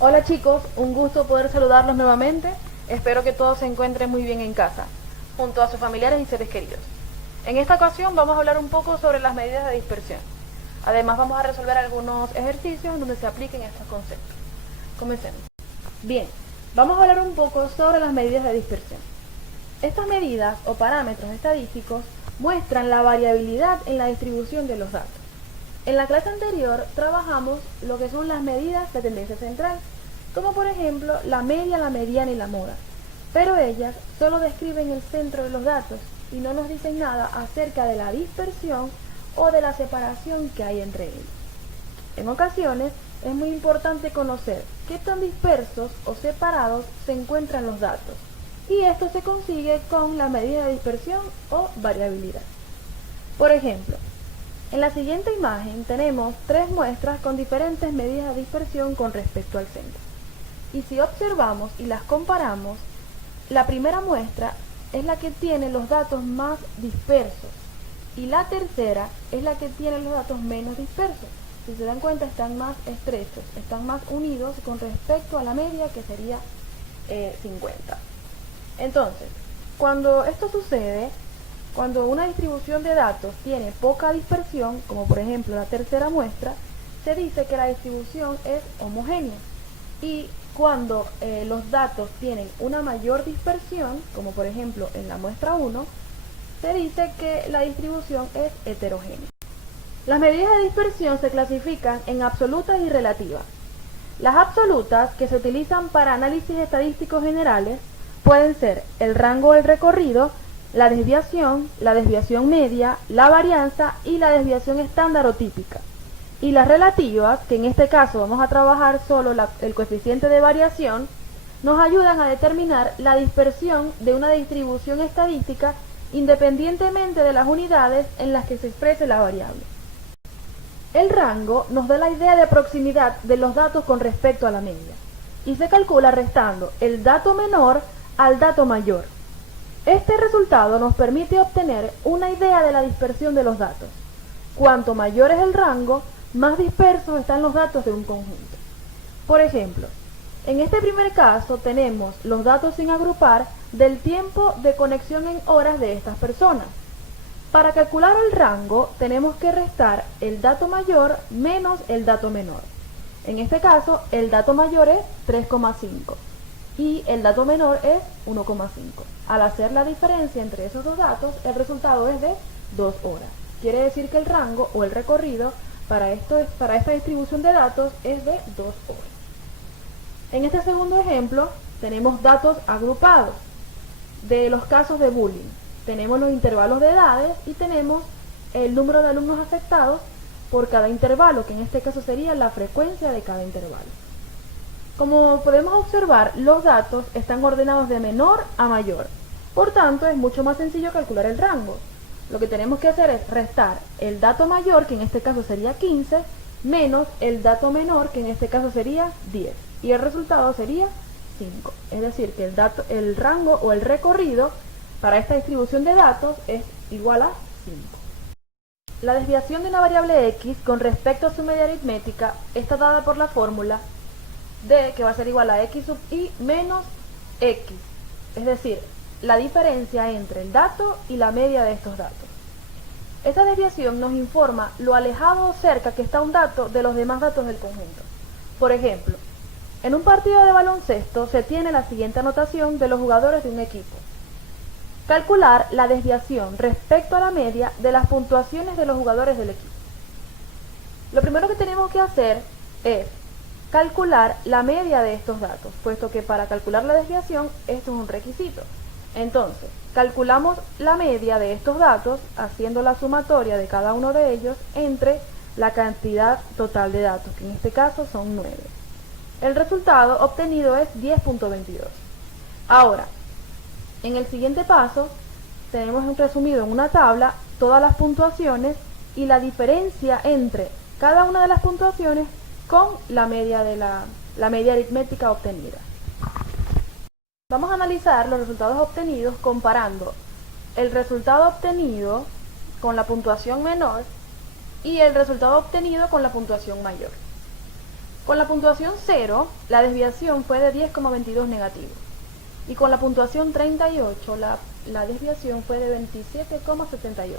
Hola chicos, un gusto poder saludarlos nuevamente. Espero que todos se encuentren muy bien en casa, junto a sus familiares y seres queridos. En esta ocasión vamos a hablar un poco sobre las medidas de dispersión. Además vamos a resolver algunos ejercicios en donde se apliquen estos conceptos. Comencemos. Bien, vamos a hablar un poco sobre las medidas de dispersión. Estas medidas o parámetros estadísticos muestran la variabilidad en la distribución de los datos. En la clase anterior trabajamos lo que son las medidas de tendencia central, como por ejemplo la media, la mediana y la moda, pero ellas solo describen el centro de los datos y no nos dicen nada acerca de la dispersión o de la separación que hay entre ellos. En ocasiones es muy importante conocer qué tan dispersos o separados se encuentran los datos, y esto se consigue con la medida de dispersión o variabilidad. Por ejemplo, en la siguiente imagen tenemos tres muestras con diferentes medidas de dispersión con respecto al centro. Y si observamos y las comparamos, la primera muestra es la que tiene los datos más dispersos y la tercera es la que tiene los datos menos dispersos. Si se dan cuenta, están más estrechos, están más unidos con respecto a la media, que sería 50. Entonces, cuando esto sucede, cuando una distribución de datos tiene poca dispersión, como por ejemplo la tercera muestra, se dice que la distribución es homogénea. Y cuando los datos tienen una mayor dispersión, como por ejemplo en la muestra 1, se dice que la distribución es heterogénea. Las medidas de dispersión se clasifican en absolutas y relativas. Las absolutas, que se utilizan para análisis estadísticos generales, pueden ser el rango del recorrido, la desviación media, la varianza y la desviación estándar o típica. Y las relativas, que en este caso vamos a trabajar solo el coeficiente de variación, nos ayudan a determinar la dispersión de una distribución estadística independientemente de las unidades en las que se exprese la variable. El rango nos da la idea de proximidad de los datos con respecto a la media, y se calcula restando el dato menor al dato mayor. Este resultado nos permite obtener una idea de la dispersión de los datos. Cuanto mayor es el rango, más dispersos están los datos de un conjunto. Por ejemplo, en este primer caso tenemos los datos sin agrupar del tiempo de conexión en horas de estas personas. Para calcular el rango tenemos que restar el dato mayor menos el dato menor. En este caso el dato mayor es 3,5 y el dato menor es 1,5. Al hacer la diferencia entre esos dos datos, el resultado es de 2 horas. Quiere decir que el rango o el recorrido para esta distribución de datos es de 2 horas. En este segundo ejemplo tenemos datos agrupados de los casos de bullying. Tenemos los intervalos de edades y tenemos el número de alumnos afectados por cada intervalo, que en este caso sería la frecuencia de cada intervalo. Como podemos observar, los datos están ordenados de menor a mayor. Por tanto, es mucho más sencillo calcular el rango. Lo que tenemos que hacer es restar el dato mayor, que en este caso sería 15, menos el dato menor, que en este caso sería 10. Y el resultado sería 5. Es decir, que el rango o el recorrido para esta distribución de datos es igual a 5. La desviación de una variable x con respecto a su media aritmética está dada por la fórmula d, que va a ser igual a x sub i menos x. Es decir, la diferencia entre el dato y la media de estos datos. Esta desviación nos informa lo alejado o cerca que está un dato de los demás datos del conjunto. Por ejemplo, en un partido de baloncesto se tiene la siguiente anotación de los jugadores de un equipo. Calcular la desviación respecto a la media de las puntuaciones de los jugadores del equipo. Lo primero que tenemos que hacer es calcular la media de estos datos, puesto que para calcular la desviación esto es un requisito. Entonces, calculamos la media de estos datos haciendo la sumatoria de cada uno de ellos entre la cantidad total de datos, que en este caso son 9. El resultado obtenido es 10.22. Ahora, en el siguiente paso, tenemos resumido en una tabla todas las puntuaciones y la diferencia entre cada una de las puntuaciones con la media aritmética obtenida. Vamos a analizar los resultados obtenidos comparando el resultado obtenido con la puntuación menor y el resultado obtenido con la puntuación mayor. Con la puntuación 0, la desviación fue de 10,22 negativo. Y con la puntuación 38, la desviación fue de 27,78.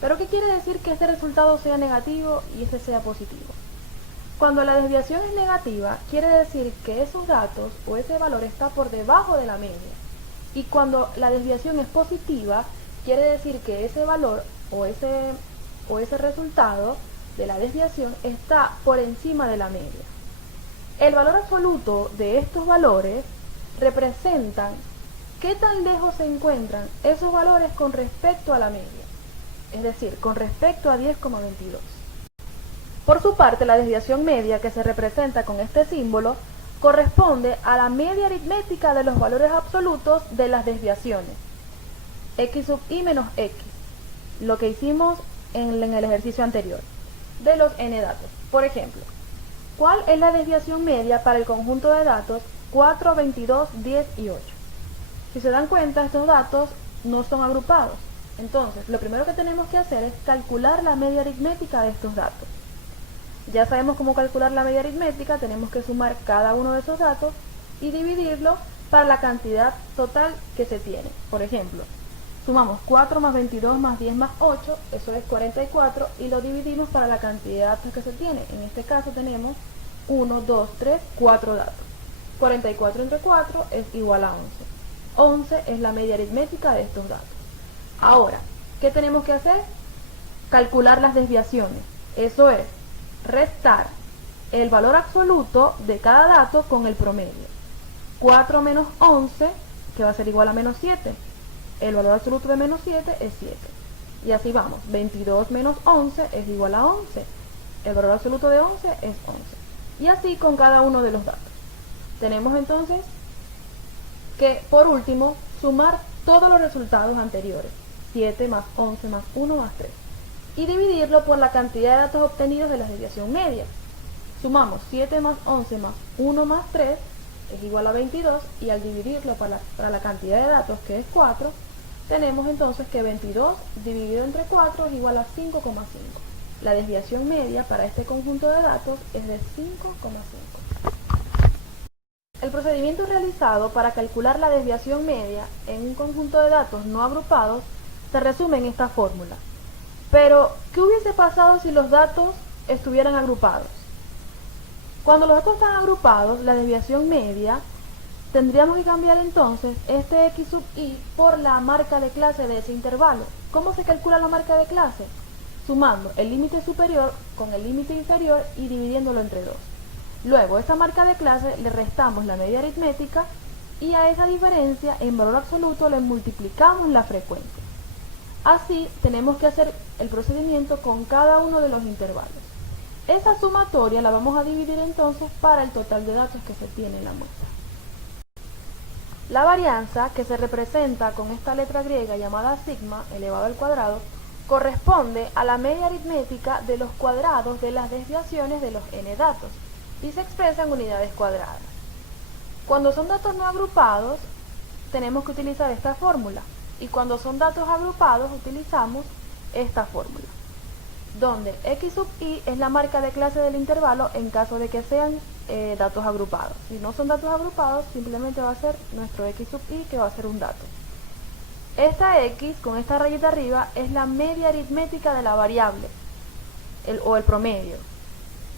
¿Pero qué quiere decir que este resultado sea negativo y este sea positivo? Cuando la desviación es negativa, quiere decir que esos datos o ese valor está por debajo de la media. Y cuando la desviación es positiva, quiere decir que ese valor o ese resultado de la desviación está por encima de la media. El valor absoluto de estos valores representan qué tan lejos se encuentran esos valores con respecto a la media, es decir, con respecto a 10,22. Por su parte, la desviación media, que se representa con este símbolo, corresponde a la media aritmética de los valores absolutos de las desviaciones, x sub i menos x, lo que hicimos en el ejercicio anterior, de los n datos. Por ejemplo, ¿cuál es la desviación media para el conjunto de datos 4, 22, 10 y 8? Si se dan cuenta, estos datos no son agrupados. Entonces, lo primero que tenemos que hacer es calcular la media aritmética de estos datos. Ya sabemos cómo calcular la media aritmética, tenemos que sumar cada uno de esos datos y dividirlo para la cantidad total que se tiene. Por ejemplo, sumamos 4 más 22 más 10 más 8, eso es 44, y lo dividimos para la cantidad de datos que se tiene. En este caso tenemos 1, 2, 3, 4 datos. 44 entre 4 es igual a 11. 11 es la media aritmética de estos datos. Ahora, ¿qué tenemos que hacer? Calcular las desviaciones. Eso es restar el valor absoluto de cada dato con el promedio. 4 menos 11, que va a ser igual a menos 7. El valor absoluto de menos 7 es 7. Y así vamos. 22 menos 11 es igual a 11. El valor absoluto de 11 es 11. Y así con cada uno de los datos. Tenemos entonces que, por último, sumar todos los resultados anteriores. 7 más 11 más 1 más 3. Y dividirlo por la cantidad de datos obtenidos de la desviación media. Sumamos 7 más 11 más 1 más 3 es igual a 22, y al dividirlo para la cantidad de datos, que es 4, tenemos entonces que 22 dividido entre 4 es igual a 5,5. La desviación media para este conjunto de datos es de 5,5. El procedimiento realizado para calcular la desviación media en un conjunto de datos no agrupados se resume en esta fórmula. Pero, ¿qué hubiese pasado si los datos estuvieran agrupados? Cuando los datos están agrupados, la desviación media, tendríamos que cambiar entonces este x sub i por la marca de clase de ese intervalo. ¿Cómo se calcula la marca de clase? Sumando el límite superior con el límite inferior y dividiéndolo entre 2. Luego, a esa marca de clase le restamos la media aritmética y a esa diferencia en valor absoluto le multiplicamos la frecuencia. Así, tenemos que hacer el procedimiento con cada uno de los intervalos. Esa sumatoria la vamos a dividir entonces para el total de datos que se tiene en la muestra. La varianza, que se representa con esta letra griega llamada sigma elevado al cuadrado, corresponde a la media aritmética de los cuadrados de las desviaciones de los n datos y se expresa en unidades cuadradas. Cuando son datos no agrupados, tenemos que utilizar esta fórmula, y cuando son datos agrupados utilizamos esta fórmula, donde x sub i es la marca de clase del intervalo en caso de que sean datos agrupados. Si no son datos agrupados, simplemente va a ser nuestro x sub i, que va a ser un dato. Esta x con esta rayita arriba es la media aritmética de la variable, o el promedio.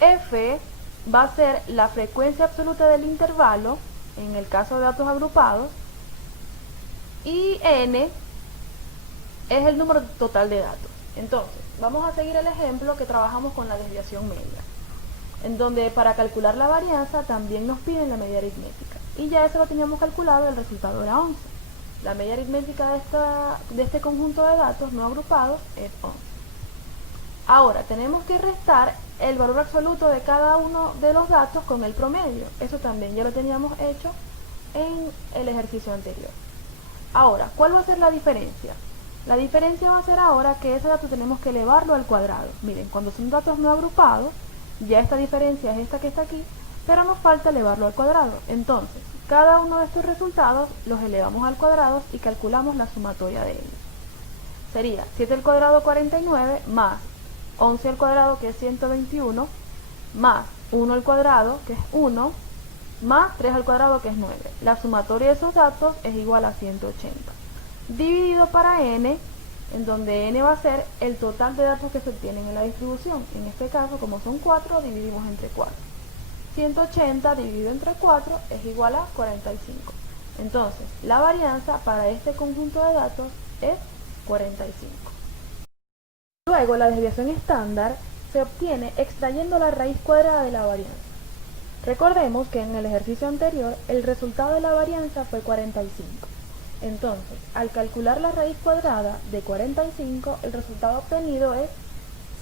F va a ser la frecuencia absoluta del intervalo en el caso de datos agrupados, y n es el número total de datos. Entonces, vamos a seguir el ejemplo que trabajamos con la desviación media, en donde para calcular la varianza también nos piden la media aritmética. Y ya eso lo teníamos calculado, el resultado era 11. La media aritmética de este conjunto de datos no agrupados es 11. Ahora, tenemos que restar el valor absoluto de cada uno de los datos con el promedio. Eso también ya lo teníamos hecho en el ejercicio anterior. Ahora, ¿cuál va a ser la diferencia? La diferencia va a ser ahora que ese dato tenemos que elevarlo al cuadrado. Miren, cuando son datos no agrupados, ya esta diferencia es esta que está aquí, pero nos falta elevarlo al cuadrado. Entonces, cada uno de estos resultados los elevamos al cuadrado y calculamos la sumatoria de ellos. Sería 7 al cuadrado 49 más 11 al cuadrado, que es 121, más 1 al cuadrado, que es 1, más 3 al cuadrado, que es 9. La sumatoria de esos datos es igual a 180. Dividido para n, en donde n va a ser el total de datos que se obtienen en la distribución. En este caso, como son 4, dividimos entre 4. 180 dividido entre 4 es igual a 45. Entonces, la varianza para este conjunto de datos es 45. Luego, la desviación estándar se obtiene extrayendo la raíz cuadrada de la varianza. Recordemos que en el ejercicio anterior el resultado de la varianza fue 45. Entonces, al calcular la raíz cuadrada de 45, el resultado obtenido es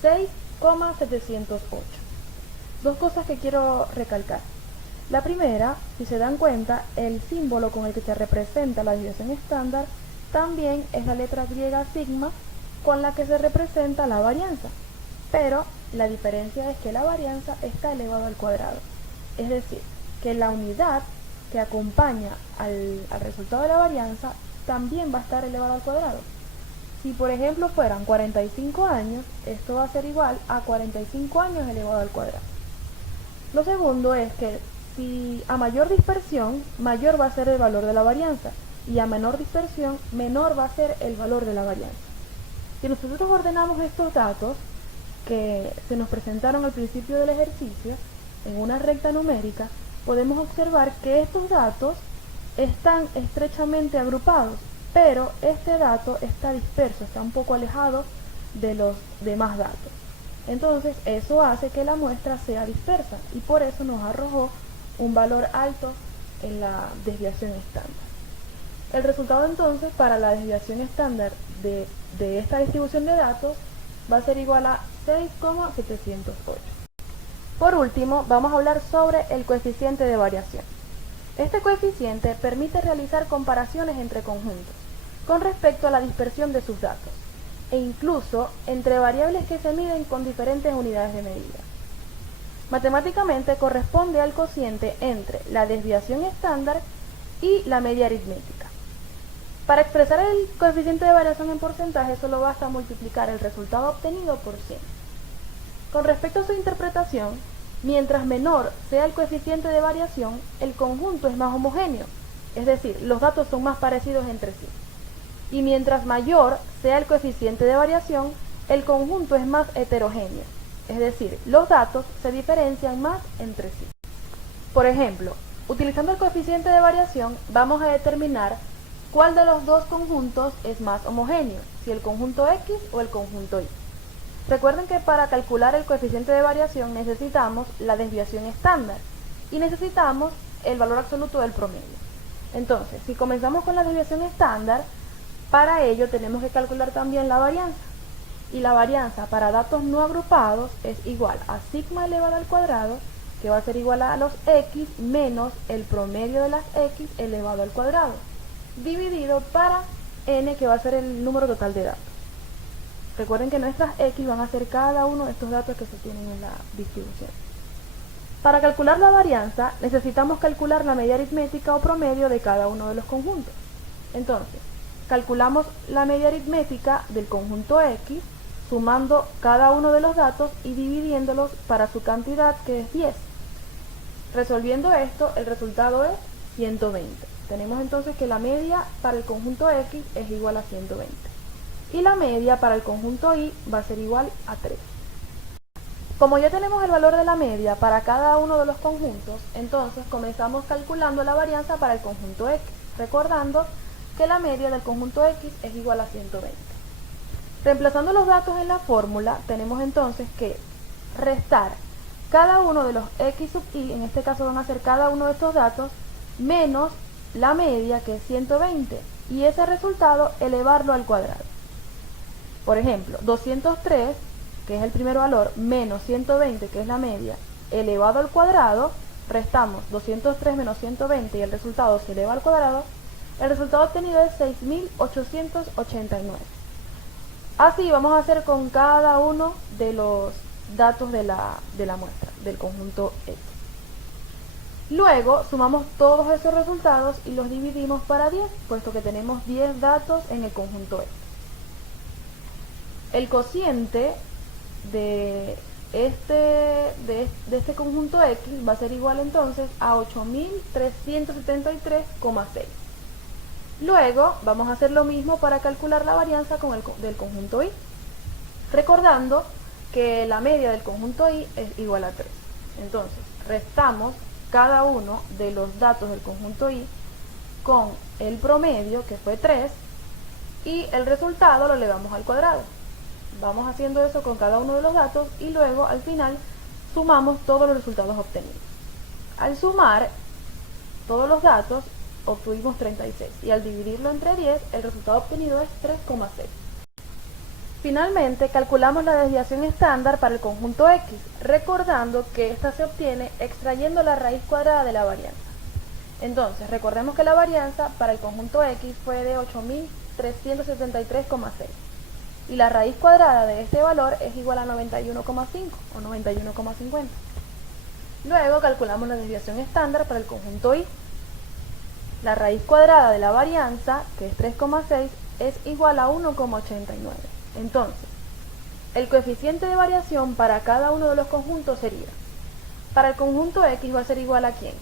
6,708. Dos cosas que quiero recalcar. La primera, si se dan cuenta, el símbolo con el que se representa la desviación estándar también es la letra griega sigma con la que se representa la varianza, pero la diferencia es que la varianza está elevado al cuadrado, es decir, que la unidad que acompaña al resultado de la varianza también va a estar elevado al cuadrado. Si por ejemplo fueran 45 años, esto va a ser igual a 45 años elevado al cuadrado. Lo segundo es que si a mayor dispersión, mayor va a ser el valor de la varianza, y a menor dispersión, menor va a ser el valor de la varianza. Si nosotros ordenamos estos datos que se nos presentaron al principio del ejercicio en una recta numérica, podemos observar que estos datos están estrechamente agrupados, pero este dato está disperso, está un poco alejado de los demás datos. Entonces eso hace que la muestra sea dispersa y por eso nos arrojó un valor alto en la desviación estándar. El resultado entonces para la desviación estándar de esta distribución de datos va a ser igual a 6,708. Por último, vamos a hablar sobre el coeficiente de variación. Este coeficiente permite realizar comparaciones entre conjuntos con respecto a la dispersión de sus datos e incluso entre variables que se miden con diferentes unidades de medida. Matemáticamente corresponde al cociente entre la desviación estándar y la media aritmética. Para expresar el coeficiente de variación en porcentaje solo basta multiplicar el resultado obtenido por 100. Con respecto a su interpretación, mientras menor sea el coeficiente de variación, el conjunto es más homogéneo, es decir, los datos son más parecidos entre sí. Y mientras mayor sea el coeficiente de variación, el conjunto es más heterogéneo, es decir, los datos se diferencian más entre sí. Por ejemplo, utilizando el coeficiente de variación, vamos a determinar cuál de los dos conjuntos es más homogéneo, si el conjunto X o el conjunto Y. Recuerden que para calcular el coeficiente de variación necesitamos la desviación estándar y necesitamos el valor absoluto del promedio. Entonces, si comenzamos con la desviación estándar, para ello tenemos que calcular también la varianza. Y la varianza para datos no agrupados es igual a sigma elevado al cuadrado, que va a ser igual a los X menos el promedio de las X elevado al cuadrado, dividido para n, que va a ser el número total de datos. Recuerden que nuestras X van a ser cada uno de estos datos que se tienen en la distribución. Para calcular la varianza necesitamos calcular la media aritmética o promedio de cada uno de los conjuntos. Entonces, calculamos la media aritmética del conjunto X sumando cada uno de los datos y dividiéndolos para su cantidad, que es 10. Resolviendo esto, el resultado es 120. Tenemos entonces que la media para el conjunto X es igual a 120. Y la media para el conjunto Y va a ser igual a 3. Como ya tenemos el valor de la media para cada uno de los conjuntos, entonces comenzamos calculando la varianza para el conjunto X, recordando que la media del conjunto X es igual a 120. Reemplazando los datos en la fórmula, tenemos entonces que restar cada uno de los X sub Y, en este caso van a ser cada uno de estos datos, menos la media, que es 120, y ese resultado elevarlo al cuadrado. Por ejemplo, 203, que es el primer valor, menos 120, que es la media, elevado al cuadrado, restamos 203 menos 120 y el resultado se eleva al cuadrado, el resultado obtenido es 6.889. Así vamos a hacer con cada uno de los datos de la muestra, del conjunto X. Luego sumamos todos esos resultados y los dividimos para 10, puesto que tenemos 10 datos en el conjunto X. El cociente de de este conjunto X va a ser igual entonces a 8373,6. Luego vamos a hacer lo mismo para calcular la varianza del conjunto Y, recordando que la media del conjunto Y es igual a 3. Entonces restamos cada uno de los datos del conjunto Y con el promedio, que fue 3, y el resultado lo elevamos al cuadrado. Vamos haciendo eso con cada uno de los datos y luego al final sumamos todos los resultados obtenidos. Al sumar todos los datos obtuvimos 36 y al dividirlo entre 10 el resultado obtenido es 3,6. Finalmente calculamos la desviación estándar para el conjunto X, recordando que esta se obtiene extrayendo la raíz cuadrada de la varianza. Entonces recordemos que la varianza para el conjunto X fue de 8373,6 y la raíz cuadrada de este valor es igual a 91,5 o 91,50. Luego calculamos la desviación estándar para el conjunto Y. La raíz cuadrada de la varianza, que es 3,6, es igual a 1,89. Entonces, el coeficiente de variación para cada uno de los conjuntos sería, para el conjunto X va a ser igual a ¿quién?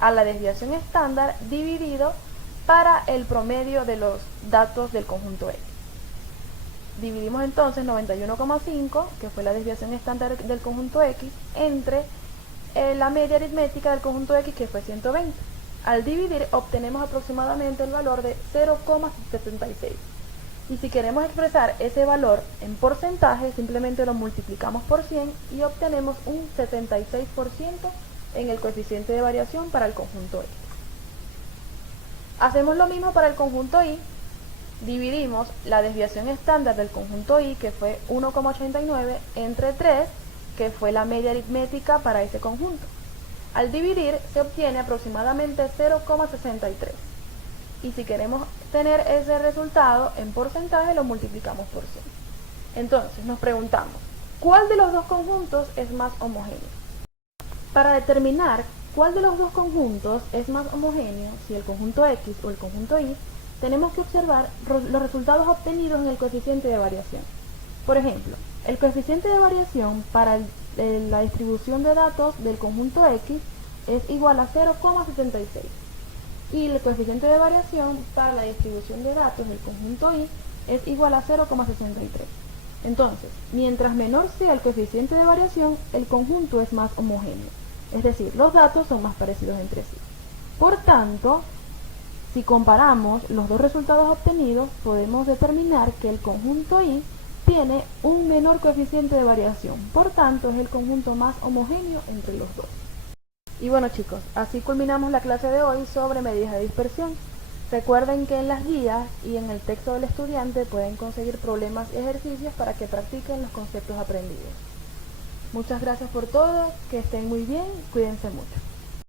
A la desviación estándar dividido para el promedio de los datos del conjunto X. Dividimos entonces 91,5, que fue la desviación estándar del conjunto X, entre la media aritmética del conjunto X, que fue 120. Al dividir obtenemos aproximadamente el valor de 0,76. Y si queremos expresar ese valor en porcentaje, simplemente lo multiplicamos por 100 y obtenemos un 76% en el coeficiente de variación para el conjunto X. Hacemos lo mismo para el conjunto Y. Dividimos la desviación estándar del conjunto Y, que fue 1,89, entre 3, que fue la media aritmética para ese conjunto. Al dividir se obtiene aproximadamente 0,63. Y si queremos tener ese resultado en porcentaje, lo multiplicamos por 100. Entonces nos preguntamos, ¿cuál de los dos conjuntos es más homogéneo? Para determinar cuál de los dos conjuntos es más homogéneo, si el conjunto X o el conjunto Y, tenemos que observar los resultados obtenidos en el coeficiente de variación. Por ejemplo, el coeficiente de variación para la distribución de datos del conjunto X es igual a 0,76 y el coeficiente de variación para la distribución de datos del conjunto Y es igual a 0,63. Entonces, mientras menor sea el coeficiente de variación, el conjunto es más homogéneo, es decir, los datos son más parecidos entre sí. Por tanto, si comparamos los dos resultados obtenidos, podemos determinar que el conjunto Y tiene un menor coeficiente de variación, por tanto es el conjunto más homogéneo entre los dos. Y bueno chicos, así culminamos la clase de hoy sobre medidas de dispersión. Recuerden que en las guías y en el texto del estudiante pueden conseguir problemas y ejercicios para que practiquen los conceptos aprendidos. Muchas gracias por todo, que estén muy bien, cuídense mucho.